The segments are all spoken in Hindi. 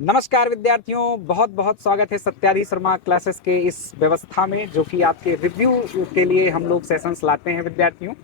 नमस्कार विद्यार्थियों, बहुत बहुत स्वागत है सत्याधीश शर्मा क्लासेस के इस व्यवस्था में, जो कि आपके रिव्यू के लिए हम लोग सेशंस लाते हैं विद्यार्थियों।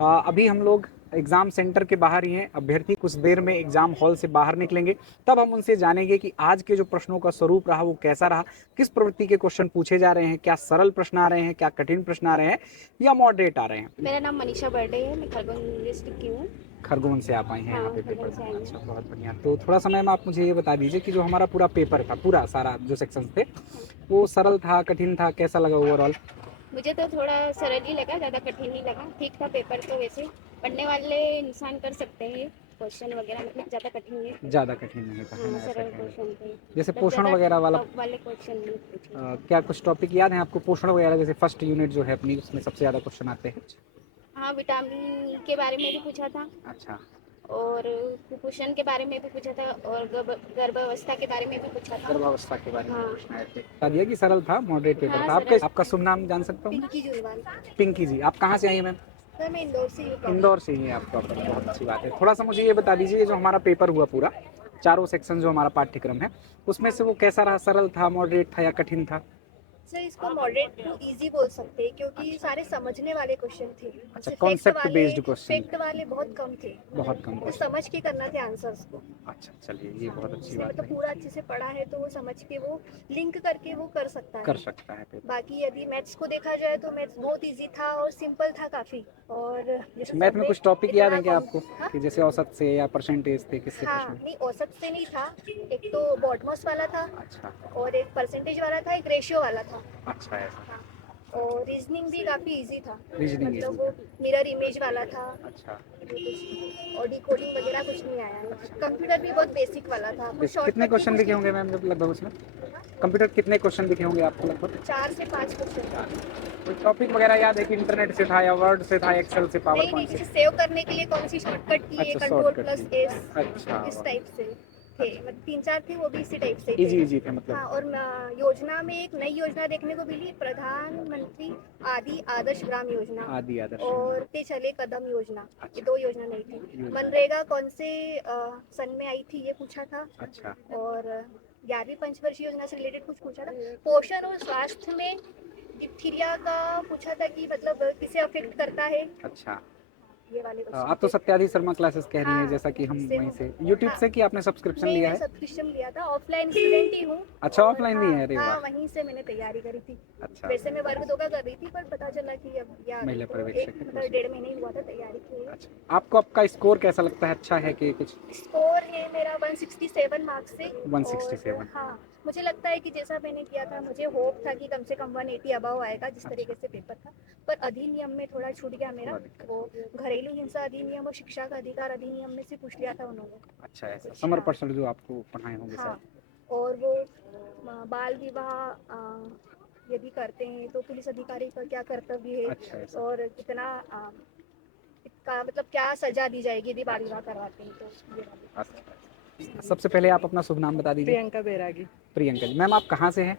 अभी हम लोग एग्जाम सेंटर के बाहर ही हैं। अभ्यर्थी कुछ देर में एग्जाम हॉल से बाहर निकलेंगे, तब हम उनसे जानेंगे कि आज के जो प्रश्नों का स्वरूप रहा वो कैसा रहा, किस प्रवृत्ति के क्वेश्चन पूछे जा रहे हैं, क्या सरल प्रश्न आ रहे हैं, क्या कठिन प्रश्न आ रहे हैं या मॉडरेट आ रहे हैं। मेरा नाम मनीषा बर्डे है, मैं खरगोन डिस्ट्रिक्ट की हूँ। खरगोन से आप आई हैं हाँ, यहाँ पे खरगोन पेपर से आई देने। हूँ। अच्छा, बहुत बढ़िया। तो थोड़ा समय में आप मुझे ये बता दीजिए कि जो हमारा पूरा पेपर था, पूरा सारा जो सेक्शन थे, वो सरल था, कठिन था, कैसा लगा ओवरऑल? मुझे तो थोड़ा सरल ही लगा, ज़्यादा कठिन नहीं लगा। ठीक था पेपर, तो वैसे पढ़ने वाले इंसान कर सकते हैं क्वेश्चन वगैरह, मतलब ज़्यादा कठिन नहीं थे। ज़्यादा कठिन नहीं था, है हाँ, ना? ऐसा सरल कह रहे क्वेश्चन थे, थे। जैसे मतलब पोषण ज़्यादा वगैरह वाला, टफ वाले क्वेश्चन नहीं पूछे। क्या कुछ टॉपिक याद है आपको पोषण वगैरह? जैसे फर्स्ट यूनिट जो है अपनी, उसमें सबसे ज़्यादा क्वेश्चन आते हैं। हाँ, विटामिन के बारे में भी पूछा था अच्छा, और कुपोषण के बारे में भी पूछा था और गर्भावस्था के बारे में भी पूछा था। गर्भावस्था के बारे में हाँ। प्रश्न आए थे। बता दिया कि सरल था, मॉडरेट पेपर हाँ, था। सरल। आपका शुभ नाम जान सकता हूँ? पिंकी जुलवाल। पिंकी जी, आप कहाँ से आई हैं मैम? सर, मैं इंदौर से हूँ। इंदौर से ही हैं आप प्रॉपर, बहुत अच्छी बात है। थोड़ा सा मुझे ये बता दीजिए, जो हमारा पेपर हुआ पूरा, चारों सेक्शन जो हमारा पाठ्यक्रम है, उसमें से वो कैसा रहा? सरल था, मॉडरेट था या कठिन था? सर, इसको मॉडरेट टू इजी बोल सकते हैं, क्योंकि सारे समझने वाले क्वेश्चन थे। अच्छा, जैसे कॉन्सेप्ट बेस्ड क्वेश्चन फैक्ट वाले बहुत कम थे, बहुत कम वो क्वेश्चन। समझ के करना थे आंसर्स को। अच्छा, चलिए ये हाँ, बहुत अच्छी जिसने बात मतलब है। पूरा अच्छे से पढ़ा है तो वो समझ के वो लिंक करके वो कर सकता है। कर सकता है पेपर। बाकी यदि मैथ्स को देखा जाए तो मैथ्स बहुत इजी था और सिंपल था काफ़ी। और जैसे मैथ में सबने कुछ टॉपिक याद है क्या आपको, हाँ, कि जैसे औसत से या परसेंटेज थे, किससे हाँ, प्रश्न? नहीं, औसत से नहीं था। एक तो बॉटमॉस वाला था अच्छा, और एक परसेंटेज वाला था, एक रेशियो वाला था। अच्छा ऐसा। हाँ, और रीजनिंग भी काफ़ी इजी था, रीजनिंग मतलब इजी वो था। मिरर इमेज वाला था। अच्छा, कुछ और डिकोडिंग वगैरह कुछ नहीं आया है। कंप्यूटर भी बहुत बेसिक वाला था, कुछ कितने शॉर्टकट भी क्वेश्चन कुछ लिखे नहीं होंगे थे। मैम लगभग उसमें? कंप्यूटर कितने क्वेश्चन लिखे होंगे आपको लगभग? 4 से 5 क्वेश्चन। कोई टॉपिक वगैरह याद है कि इंटरनेट से था या वर्ड से था, एक्सेल से, पावर नहीं नहीं, पॉइंट जैसे से? सेव करने के लिए कौन सी शॉर्टकट की है, अच्छा, कंट्रोल शॉर्टकट प्लस की। एस, अच्छा, इस टाइप से थे। अच्छा, मतलब 3-4 थे, वो भी इसी टाइप से ही थे। इजी इजी थे हाँ, मतलब। और योजना में एक नई योजना देखने को मिली, प्रधानमंत्री आदि आदर्श ग्राम योजना आदि आदर्श और ते चले कदम योजना। ये अच्छा, 2 योजना नहीं थी। योजना। मनरेगा कौन से सन में आई थी, ये पूछा था। अच्छा, और 11वीं पंचवर्षीय योजना से रिलेटेड कुछ पूछा था। पोषण और स्वास्थ्य में डिप्थीरिया का पूछा था कि मतलब किसे अफेक्ट करता है, अच्छा। ये वाले आप क्वेश्चन तो थे। सत्याधीश शर्मा क्लासेस कह रही हैं, हाँ, जैसा कि हम इससे वहीं वो, से यूट्यूब हाँ, से, कि आपने सब्सक्रिप्शन नहीं, लिया मैंने है? सब्सक्रिप्शन लिया था, ऑफलाइन स्टूडेंट ही हूँ। अच्छा, और ऑफलाइन भी हाँ है, अरे हाँ, वाह। वहीं से मैंने तैयारी करी थी। अच्छा, वैसे मैं वर्ग 2 का कर रही थी, पर पता चला कि अब यार महिला तो पर्यवेक्षक एक है तो मतलब 1.5 महीने ही हुआ था तैयारी की। अच्छा, आपको आपका स्कोर कैसा लगता है? अच्छा है कि कुछ? स्कोर है मेरा 167 मार्क्स से। और 167। हाँ, मुझे लगता है कि जैसा मैंने किया था, मुझे होप था कि कम से कम 180 अबव आएगा, जिस तरीके से पेपर था। पर अधिनियम में थोड़ा छूट गया मेरा। थोड़ा दिक्कत। वो घरेलू हिंसा अधिनियम और शिक्षा का अधिकार अधिनियम में से पूछ लिया था उन्होंने। अच्छा, ऐसा कुछ, समर हाँ। पर्सन जो आपको पढ़ाए होंगे हाँ, शायद। और वो बाल विवाह यदि करते हैं तो पुलिस अधिकारी का क्या कर्तव्य है, अच्छा, ऐसा। और कितना का मतलब क्या सजा दी जाएगी यदि बाल विवाह करवाते हैं, तो ये वाली। अच्छा, सबसे पहले आप अपना शुभ नाम बता दीजिए। प्रियंका बैरागी। प्रियंका जी, मैम आप कहाँ से हैं?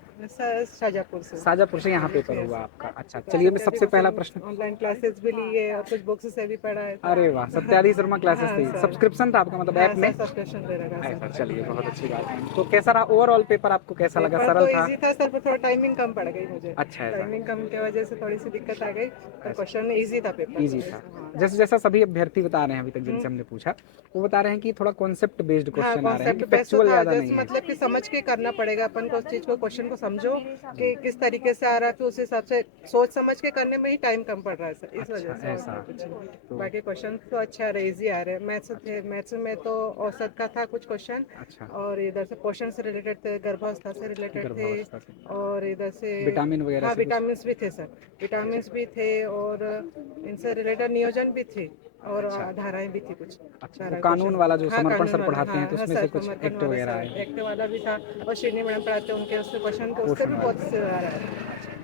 शाजापुर से। शाजापुर से यहाँ पेपर यूपीएस हुआ से। आपका? अच्छा, चलिए मैं सबसे पहला प्रश्न। ऑनलाइन क्लासेस भी ली है और कुछ बुक्स से भी पढ़ा है। अरे वाह, सत्याधीश शर्मा क्लासेस हाँ थी, सर। सब्सक्रिप्शन था आपका मतलब हाँ ऐप सर, में? सब्सक्रिप्शन ले रखा ऐसा, सर। चलिए बहुत अच्छी बात है। तो कैसा रहा ओवरऑल पेपर? आपको कैसा लगा? पेपर सरल तो था? इजी था सर, पर थोड़ा टाइमिंग कम पड़ गई मुझे। अच्छा, ऐसा। टाइमिंग कम की वजह से थोड़ी सी दिक्कत आ गई, पर क्वेश्चन इजी था पेपर। इजी था। हाँ। जैसे जैसा सभी अभ्यर्थी बता रहे हैं अभी तक जिनसे हमने पूछा, वो बता रहे हैं कि थोड़ा कॉन्सेप्ट बेस्ड हाँ, क्वेश्चन आ रहे हैं, कि कॉन्सेप्ट बेस्ड फैक्चुअल था, ज्यादा जैसे नहीं है। मतलब कि समझ के करना पड़ेगा अपन को उस चीज को, क्वेश्चन को समझो कि किस तरीके से आ रहा है, तो उस हिसाब से सोच समझ के करने में ही टाइम कम पड़ रहा है सर, इस वजह अच्छा, से। और ऐसा। कुछ नहीं। तो बाकी क्वेश्चन तो अच्छा रहे, इजी आ रहे। मैथ्स थे, मैथ्स में तो औसत का था कुछ क्वेश्चन, अच्छा, और इधर से पोषण से रिलेटेड थे, गर्भावस्था से रिलेटेड थे, गर्भावस्था से, और इधर से विटामिन वगैरह हाँ से कुछ? विटामिन भी थे सर, विटामिन भी थे, और इनसे रिलेटेड नियोजन भी थे, और अच्छा, धाराएं भी थी कुछ। अच्छा। वो धारा कानून क्वेश्चन। वाला जो हाँ, समर्पण कानून सर वाला, पढ़ाते हाँ हैं, तो हाँ उसमें सर, से कुछ समर्पण एक्ट वाला वगैरह सर, आए? एक्ट वाला भी था, और श्रीनी मैडम पढ़ाते हैं उनके उससे क्वेश्चन, तो उससे पोषण भी वाला। बहुत से आ रहा है।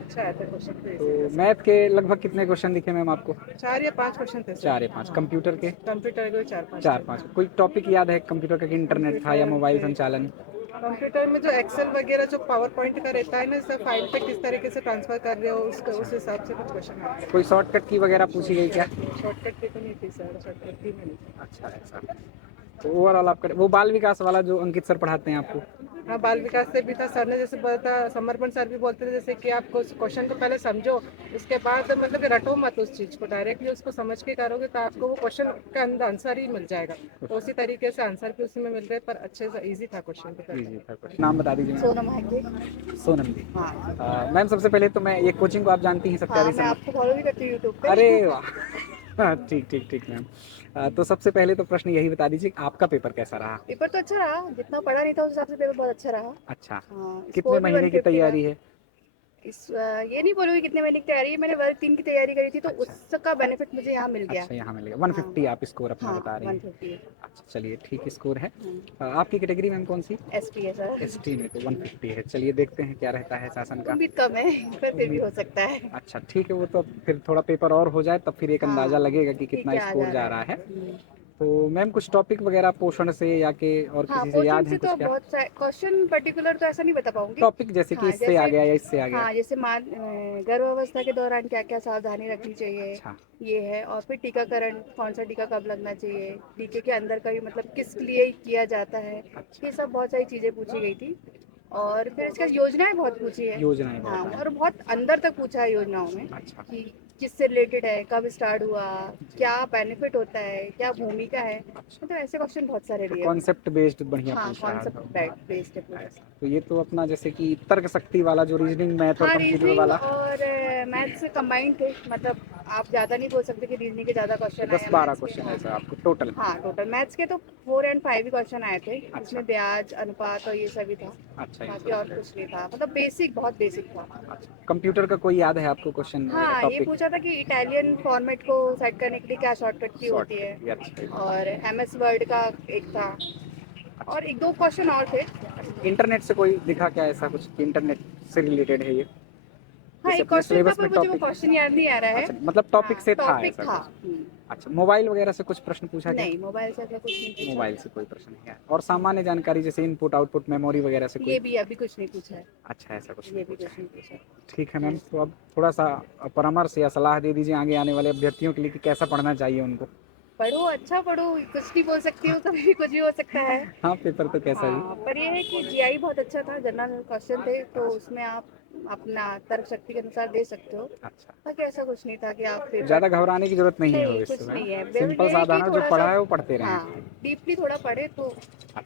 अच्छा आया था क्वेश्चन, तो तो इजी था सर। मैथ के लगभग कितने क्वेश्चन दिखे मैम आपको? 4 या 5 क्वेश्चन थे सर। 4 या 5। कंप्यूटर के? कंप्यूटर के 4-5 4 थे। 5। कोई टॉपिक याद है कंप्यूटर का, कि इंटरनेट था या कंप्यूटर मोबाइल थे, संचालन? कंप्यूटर में जो एक्सेल वगैरह जो पावर पॉइंट का रहता है ना सर, फाइल पे किस तरीके से ट्रांसफर कर रहे हो, उसका उस हिसाब से कुछ क्वेश्चन आते हैं। कोई शॉर्टकट की वगैरह पूछी गई क्या? शॉर्टकट की तो नहीं थी सर, शॉर्टकट की नहीं थी। अच्छा, ऐसा। तो ओवरऑल आपका वो बाल विकास वाला जो अंकित सर पढ़ाते हैं आपको? हाँ, बाल विकास से भी था। सर ने जैसे बोला था, समर्पण सर भी बोलते थे जैसे कि आप क्वेश्चन को पहले समझो, उसके बाद मतलब कि रटो मत उस चीज़ को, डायरेक्टली उसको समझ के करोगे तो आपको वो क्वेश्चन का अंदर आंसर ही मिल जाएगा। तो उसी तरीके से आंसर भी उसी में मिल गए, पर अच्छे से ईजी था क्वेश्चन पेपर। जी था कुछ नाम बता दीजिए मैम। सोनम है। सोनम जी। हाँ मैम सबसे पहले तो मैं ये कोचिंग को आप जानती हैं हाँ, सत्यारी मैं शर्मा? आपको फॉलो भी करती हूँ यूट्यूब पे। अरे वाह हाँ, ठीक ठीक ठीक मैम। तो सबसे पहले तो प्रश्न यही बता दीजिए कि आपका पेपर कैसा रहा? पेपर तो अच्छा रहा, जितना पढ़ा नहीं था उस हिसाब से पेपर बहुत अच्छा रहा। अच्छा। हाँ, कितने स्कोर भी महीने की 150 तैयारी है? ये नहीं बोलूँगी कितने महीने की तैयारी है, मैंने वर्ग 3 की तैयारी करी थी तो उसका बेनिफिट मुझे यहाँ मिल गया। अच्छा यहाँ मिलेगा 150 आप स्कोर अपना हाँ बता रही हैं। 150 अच्छा चलिए ठीक स्कोर है। आपकी कैटेगरी मैम कौन सी? SP है सर। एसटी में तो 150 है। चलिए देखते हैं क्या रहता है शासन का। उम्मीद कम है पर फिर भी हो सकता है। अच्छा ठीक है, वो तो फिर थोड़ा पेपर और हो जाए तब फिर एक अंदाजा हाँ, लगेगा कि कि कितना क्या स्कोर जा रहा रहा है। है। तो मैम कुछ टॉपिक वगैरह पोषण से या के और हाँ, किसी से पोषण याद से है तो कुछ क्या? बहुत सारे क्वेश्चन पर्टिकुलर तो ऐसा नहीं बता पाऊंगी। टॉपिक जैसे कि हाँ इससे आ जैसे, गया या इससे आ गया। हाँ जैसे गर्भावस्था के दौरान क्या क्या सावधानी रखनी चाहिए, अच्छा ये है। और फिर टीकाकरण, कौन सा टीका कब लगना चाहिए, टीके के अंदर का भी मतलब किस लिए किया जाता है, ये सब बहुत सारी चीज़ें पूछी गई थी। और फिर इसका योजनाएं बहुत पूछी है। योजनाएं हाँ, बहुत और बहुत अंदर तक पूछा है योजनाओं में अच्छा कि किससे रिलेटेड है, कब स्टार्ट हुआ, क्या बेनिफिट होता है, क्या भूमिका है, मतलब ऐसे क्वेश्चन बहुत सारे तो दिए हुए हैं। कॉन्सेप्ट बेस्ड बढ़िया हाँ, पूछ रहा कॉन्सेप्ट था। बेस्ड है पूरा। ऐसा तो ये तो अपना जैसे कि तर्क शक्ति वाला जो रीजनिंग मैथ और हाँ, कंप्यूटर रीजनिंग वाला और मैथ्स कंबाइंड थे, मतलब आप ज़्यादा नहीं बोल सकते कि रीजनिंग के ज़्यादा क्वेश्चन आए 10-12 मैथ्स के। क्वेश्चन हाँ ऐसा आपको टोटल? हाँ, टोटल मैथ्स के तो 4 और 5 ही क्वेश्चन आए थे, अच्छा। इसमें ब्याज अनुपात और ये सभी था। अच्छा ये बाकी और कुछ नहीं था, मतलब बेसिक, बहुत बेसिक था। अच्छा कंप्यूटर का कोई याद है आपको क्वेश्चन हाँ, ये टॉपिक? पूछा था कि इटालियन फॉर्मेट को सेट करने के लिए क्या शॉर्टकट की होती है, शॉर्ट अच्छा। और MS वर्ड का एक था, और एक दो क्वेश्चन और थे। इंटरनेट से कोई दिखा क्या ऐसा कुछ कि इंटरनेट से रिलेटेड है ये? हाँ, जैसे एक अपने क्वेश्चन था सिलेबस पर में मुझे वो टॉपिक। क्वेश्चन याद नहीं आ रहा है। अच्छा मतलब टॉपिक से था टॉपिक ऐसा था। कुछ? अच्छा मोबाइल वगैरह से कुछ प्रश्न पूछा गया? नहीं, मोबाइल से ऐसा कुछ नहीं पूछा। मोबाइल से कोई प्रश्न नहीं है। और सामान्य जानकारी जैसे इनपुट आउटपुट मेमोरी वगैरह से ये कोई? भी अभी कुछ नहीं पूछा है। अच्छा ऐसा कुछ ये नहीं भी पूछा। कुछ नहीं पूछा। ठीक है मैम, तो अब थोड़ा सा परामर्श या सलाह दे दीजिए आगे आने वाले अभ्यर्थियों के लिए कि कैसा पढ़ना चाहिए उनको। पढ़ो, अच्छा पढ़ो, कुछ नहीं बोल सकती हूँ, कभी भी कुछ भी हो सकता है। हाँ पेपर तो कैसा हाँ, पर ये है कि GI बहुत अच्छा था, जनरल क्वेश्चन थे तो उसमें आप अपना तर्क शक्ति के अनुसार दे सकते हो। अच्छा बाकी ऐसा कुछ नहीं था कि आप पेपर, ज़्यादा घबराने की जरूरत नहीं है नहीं इस कुछ समय। नहीं है, सिंपल ये है कि साधारण जो थोड़ा पढ़ा सा, है वो पढ़ते रहें। हाँ डीपली थोड़ा पढ़े तो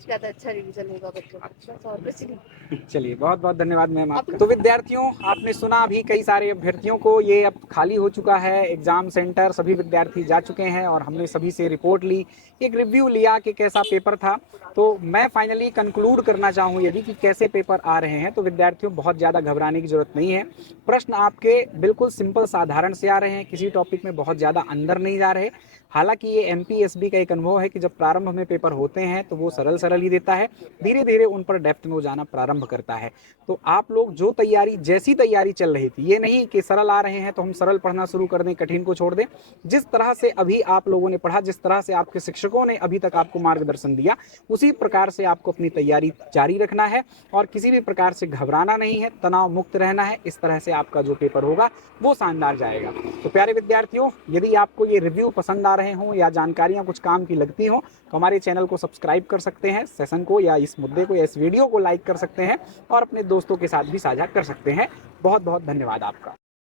ज़्यादा अच्छा रिवीजन होगा बच्चों का, बस और कुछ नहीं। चलिए बहुत बहुत धन्यवाद मैम आपका। तो विद्यार्थियों आपने सुना अभी कई सारे अभ्यर्थियों को ये अब खाली हो चुका है एग्जाम सेंटर, सभी विद्यार्थी जा चुके हैं और हमने सभी से रिपोर्ट ली, एक रिव्यू लिया कि कैसा पेपर था। तो मैं फाइनली कंक्लूड करना चाहूँ यदि कि कैसे पेपर आ रहे हैं, तो विद्यार्थियों बहुत ज़्यादा घबराने की जरूरत नहीं है। प्रश्न आपके बिल्कुल सिंपल साधारण से आ रहे हैं, किसी टॉपिक में बहुत ज़्यादा अंदर नहीं जा रहे। हालांकि ये MPSB का एक अनुभव है कि जब प्रारंभ में पेपर होते हैं तो वो सरल सरल ही देता है, धीरे धीरे उन पर डेप्थ में वो जाना प्रारंभ करता है। तो आप लोग जो तैयारी, जैसी तैयारी चल रही थी, ये नहीं कि सरल आ रहे हैं तो हम सरल पढ़ना शुरू कर दें, कठिन को छोड़ दें। जिस तरह से अभी आप लोगों ने पढ़ा, जिस तरह से आपके शिक्षकों ने अभी तक आपको मार्गदर्शन दिया, उसी प्रकार से आपको अपनी तैयारी जारी रखना है और किसी भी प्रकार से घबराना नहीं है, तनाव मुक्त रहना है। इस तरह से आपका जो पेपर होगा वो शानदार जाएगा। तो प्यारे विद्यार्थियों, यदि आपको ये रिव्यू पसंद आ रहे हों या जानकारियां कुछ काम की लगती हों तो हमारे चैनल को सब्सक्राइब कर सकते हैं, सेशन को या इस मुद्दे को या इस वीडियो को लाइक कर सकते हैं और अपने दोस्तों के साथ भी साझा कर सकते हैं। बहुत बहुत धन्यवाद आपका।